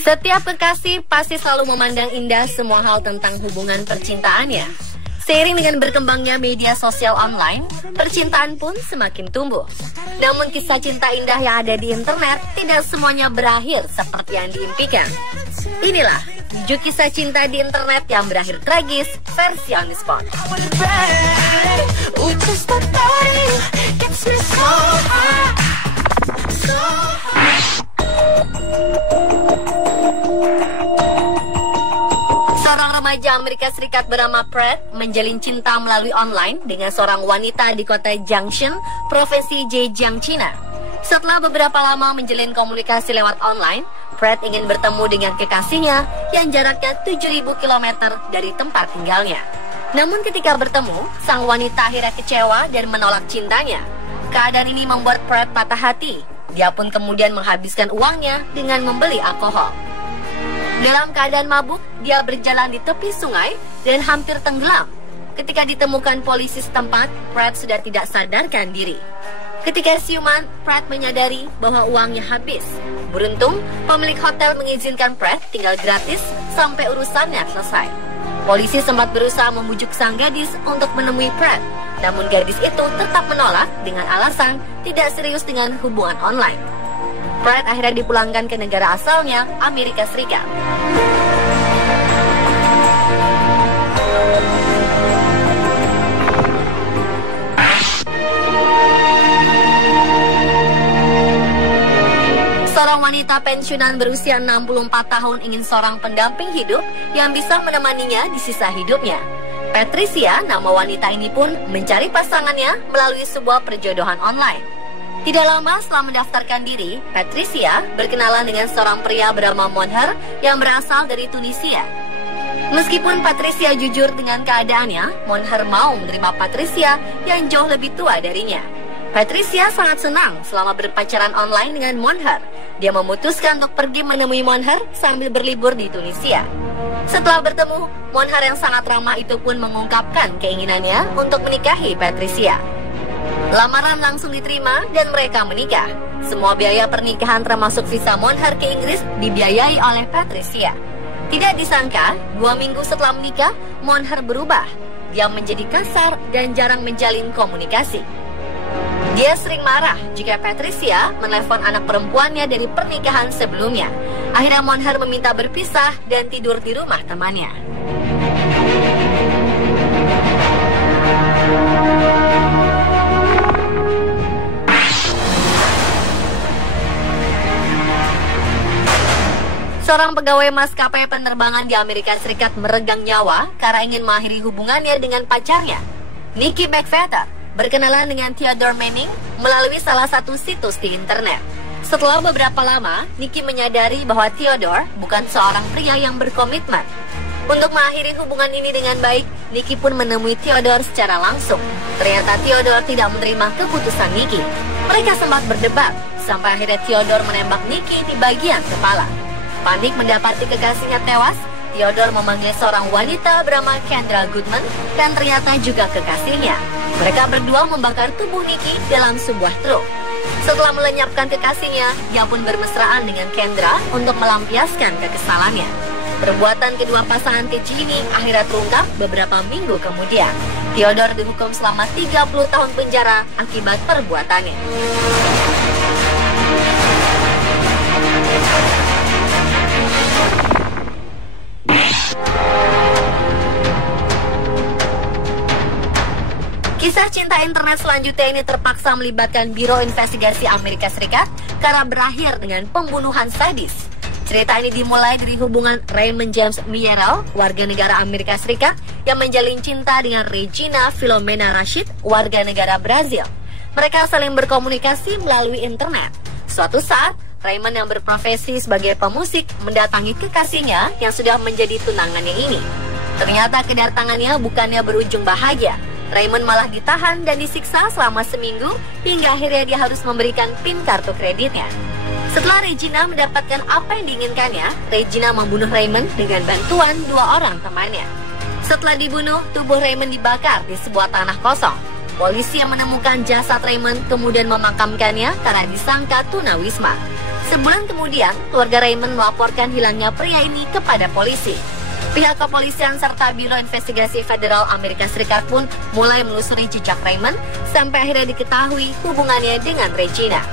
Setiap kekasih pasti selalu memandang indah semua hal tentang hubungan percintaannya. Seiring dengan berkembangnya media sosial online, percintaan pun semakin tumbuh. Namun kisah cinta indah yang ada di internet tidak semuanya berakhir seperti yang diimpikan. Inilah 7 kisah cinta di internet yang berakhir tragis versi On The Spot. Seorang remaja Amerika Serikat bernama Pratt menjalin cinta melalui online dengan seorang wanita di kota Jiangxin, provinsi Zhejiang, China. Setelah beberapa lama menjalin komunikasi lewat online, Pratt ingin bertemu dengan kekasihnya yang jaraknya 7.000 km dari tempat tinggalnya. Namun ketika bertemu, sang wanita akhirnya kecewa dan menolak cintanya. Keadaan ini membuat Pratt patah hati. Dia pun kemudian menghabiskan uangnya dengan membeli alkohol. Dalam keadaan mabuk, dia berjalan di tepi sungai dan hampir tenggelam. Ketika ditemukan polisi setempat, Pratt sudah tidak sadarkan diri. Ketika siuman, Pratt menyadari bahwa uangnya habis. Beruntung, pemilik hotel mengizinkan Pratt tinggal gratis sampai urusannya selesai. Polisi sempat berusaha membujuk sang gadis untuk menemui Pratt. Namun gadis itu tetap menolak dengan alasan tidak serius dengan hubungan online. Pratt akhirnya dipulangkan ke negara asalnya, Amerika Serikat. Seorang wanita pensiunan berusia 64 tahun ingin seorang pendamping hidup yang bisa menemaninya di sisa hidupnya. Patricia, nama wanita ini pun mencari pasangannya melalui sebuah perjodohan online. Tidak lama setelah mendaftarkan diri, Patricia berkenalan dengan seorang pria bernama Monher yang berasal dari Tunisia. Meskipun Patricia jujur dengan keadaannya, Monher mau menerima Patricia yang jauh lebih tua darinya. Patricia sangat senang selama berpacaran online dengan Monher. Dia memutuskan untuk pergi menemui Monher sambil berlibur di Tunisia. Setelah bertemu, Monher yang sangat ramah itu pun mengungkapkan keinginannya untuk menikahi Patricia. Lamaran langsung diterima dan mereka menikah. Semua biaya pernikahan termasuk visa Monher ke Inggris dibiayai oleh Patricia. Tidak disangka, 2 minggu setelah menikah, Monher berubah. Dia menjadi kasar dan jarang menjalin komunikasi. Dia sering marah jika Patricia menelepon anak perempuannya dari pernikahan sebelumnya. Akhirnya Monher meminta berpisah dan tidur di rumah temannya. Seorang pegawai maskapai penerbangan di Amerika Serikat meregang nyawa karena ingin mengakhiri hubungannya dengan pacarnya. Nikki McFadden berkenalan dengan Theodore Manning melalui salah satu situs di internet. Setelah beberapa lama, Nikki menyadari bahwa Theodore bukan seorang pria yang berkomitmen. Untuk mengakhiri hubungan ini dengan baik, Nikki pun menemui Theodore secara langsung. Ternyata Theodore tidak menerima keputusan Nikki. Mereka sempat berdebat, sampai akhirnya Theodore menembak Nikki di bagian kepala. Panik mendapati kekasihnya tewas, Theodore memanggil seorang wanita bernama Kendra Goodman dan ternyata juga kekasihnya. Mereka berdua membakar tubuh Nikki dalam sebuah truk. Setelah melenyapkan kekasihnya, dia pun bermesraan dengan Kendra untuk melampiaskan kekesalannya. Perbuatan kedua pasangan keji ini akhirnya terungkap beberapa minggu kemudian. Theodore dihukum selama 30 tahun penjara akibat perbuatannya. Kisah cinta internet selanjutnya ini terpaksa melibatkan Biro Investigasi Amerika Serikat karena berakhir dengan pembunuhan sadis. Cerita ini dimulai dari hubungan Raymond James Mierel, warga negara Amerika Serikat, yang menjalin cinta dengan Regina Filomena Rashid, warga negara Brazil. Mereka saling berkomunikasi melalui internet. Suatu saat, Raymond yang berprofesi sebagai pemusik mendatangi kekasihnya yang sudah menjadi tunangannya ini. Ternyata kedatangannya bukannya berujung bahagia. Raymond malah ditahan dan disiksa selama seminggu hingga akhirnya dia harus memberikan PIN kartu kreditnya. Setelah Regina mendapatkan apa yang diinginkannya, Regina membunuh Raymond dengan bantuan 2 orang temannya. Setelah dibunuh, tubuh Raymond dibakar di sebuah tanah kosong. polisi yang menemukan jasad Raymond kemudian memakamkannya karena disangka tunawisma. Sebulan kemudian, keluarga Raymond melaporkan hilangnya pria ini kepada polisi. Pihak kepolisian serta Biro Investigasi Federal Amerika Serikat pun mulai menelusuri jejak Raymond sampai akhirnya diketahui hubungannya dengan Regina.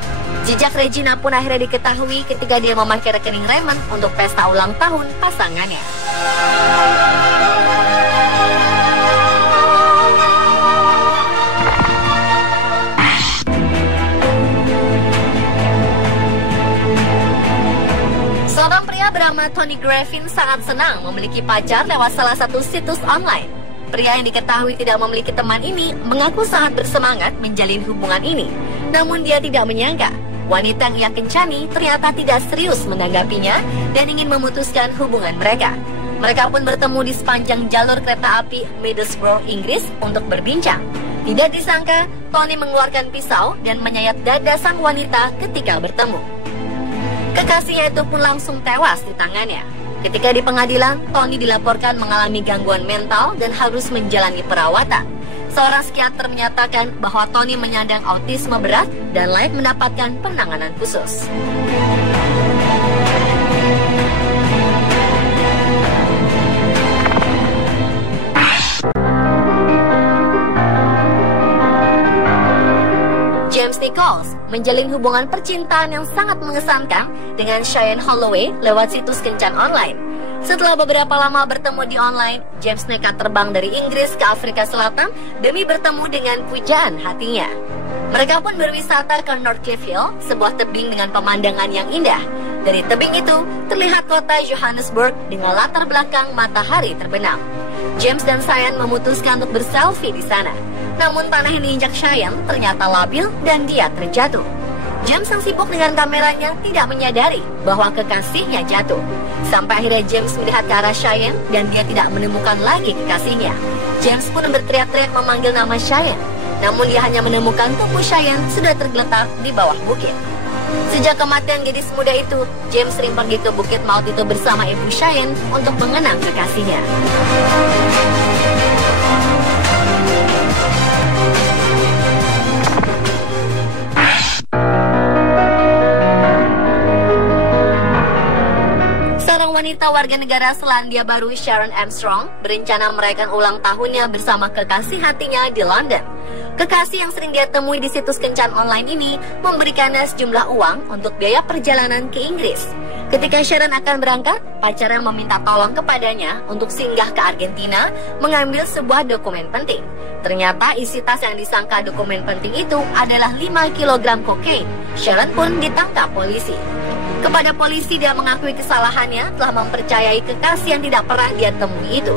Jejak Regina pun akhirnya diketahui ketika dia memakai rekening Raymond untuk pesta ulang tahun pasangannya. Seorang pria bernama Tony Griffin sangat senang memiliki pacar lewat salah satu situs online. Pria yang diketahui tidak memiliki teman ini mengaku sangat bersemangat menjalin hubungan ini. Namun dia tidak menyangka wanita yang ia kencani ternyata tidak serius menanggapinya dan ingin memutuskan hubungan mereka. Mereka pun bertemu di sepanjang jalur kereta api Middlesbrough, Inggris untuk berbincang. Tidak disangka, Tony mengeluarkan pisau dan menyayat dada sang wanita ketika bertemu. Kekasihnya itu pun langsung tewas di tangannya. Ketika di pengadilan, Tony dilaporkan mengalami gangguan mental dan harus menjalani perawatan. Seorang psikiater menyatakan bahwa Tony menyandang autisme berat dan layak mendapatkan penanganan khusus. James Nichols menjalin hubungan percintaan yang sangat mengesankan dengan Cheyenne Holloway lewat situs kencan online. Setelah beberapa lama bertemu di online, James nekat terbang dari Inggris ke Afrika Selatan demi bertemu dengan pujaan hatinya. Mereka pun berwisata ke Northcliffe Hill, sebuah tebing dengan pemandangan yang indah. Dari tebing itu, terlihat kota Johannesburg dengan latar belakang matahari terbenam. James dan Cheyenne memutuskan untuk berselfie di sana. Namun tanah yang diinjak Cheyenne ternyata labil dan dia terjatuh. James yang sibuk dengan kameranya tidak menyadari bahwa kekasihnya jatuh. Sampai akhirnya James melihat ke arah Cheyenne dan dia tidak menemukan lagi kekasihnya. James pun berteriak-teriak memanggil nama Cheyenne. Namun dia hanya menemukan tubuh Cheyenne sudah tergeletak di bawah bukit. Sejak kematian gadis muda itu, James sering pergi ke Bukit Maut itu bersama ibu Cheyenne untuk mengenang kekasihnya. Wanita warga negara Selandia Baru Sharon Armstrong berencana merayakan ulang tahunnya bersama kekasih hatinya di London. Kekasih yang sering dia temui di situs kencan online ini memberikannya sejumlah uang untuk biaya perjalanan ke Inggris. Ketika Sharon akan berangkat, pacarnya meminta tolong kepadanya untuk singgah ke Argentina mengambil sebuah dokumen penting. Ternyata isi tas yang disangka dokumen penting itu adalah 5 kg kokain. Sharon pun ditangkap polisi. Kepada polisi dia mengakui kesalahannya telah mempercayai kekasih yang tidak pernah dia temui itu.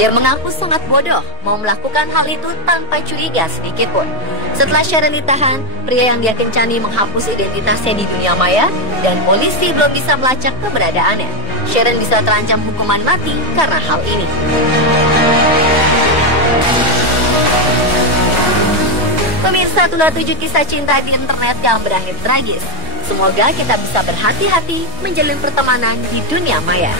Dia mengaku sangat bodoh mau melakukan hal itu tanpa curiga sedikit pun. Setelah Sharon ditahan, pria yang dia kencani menghapus identitasnya di dunia maya dan polisi belum bisa melacak keberadaannya. Sharon bisa terancam hukuman mati karena hal ini. Pemirsa, itulah 7 kisah cinta di internet yang berakhir tragis. Semoga kita bisa berhati-hati menjalin pertemanan di dunia maya.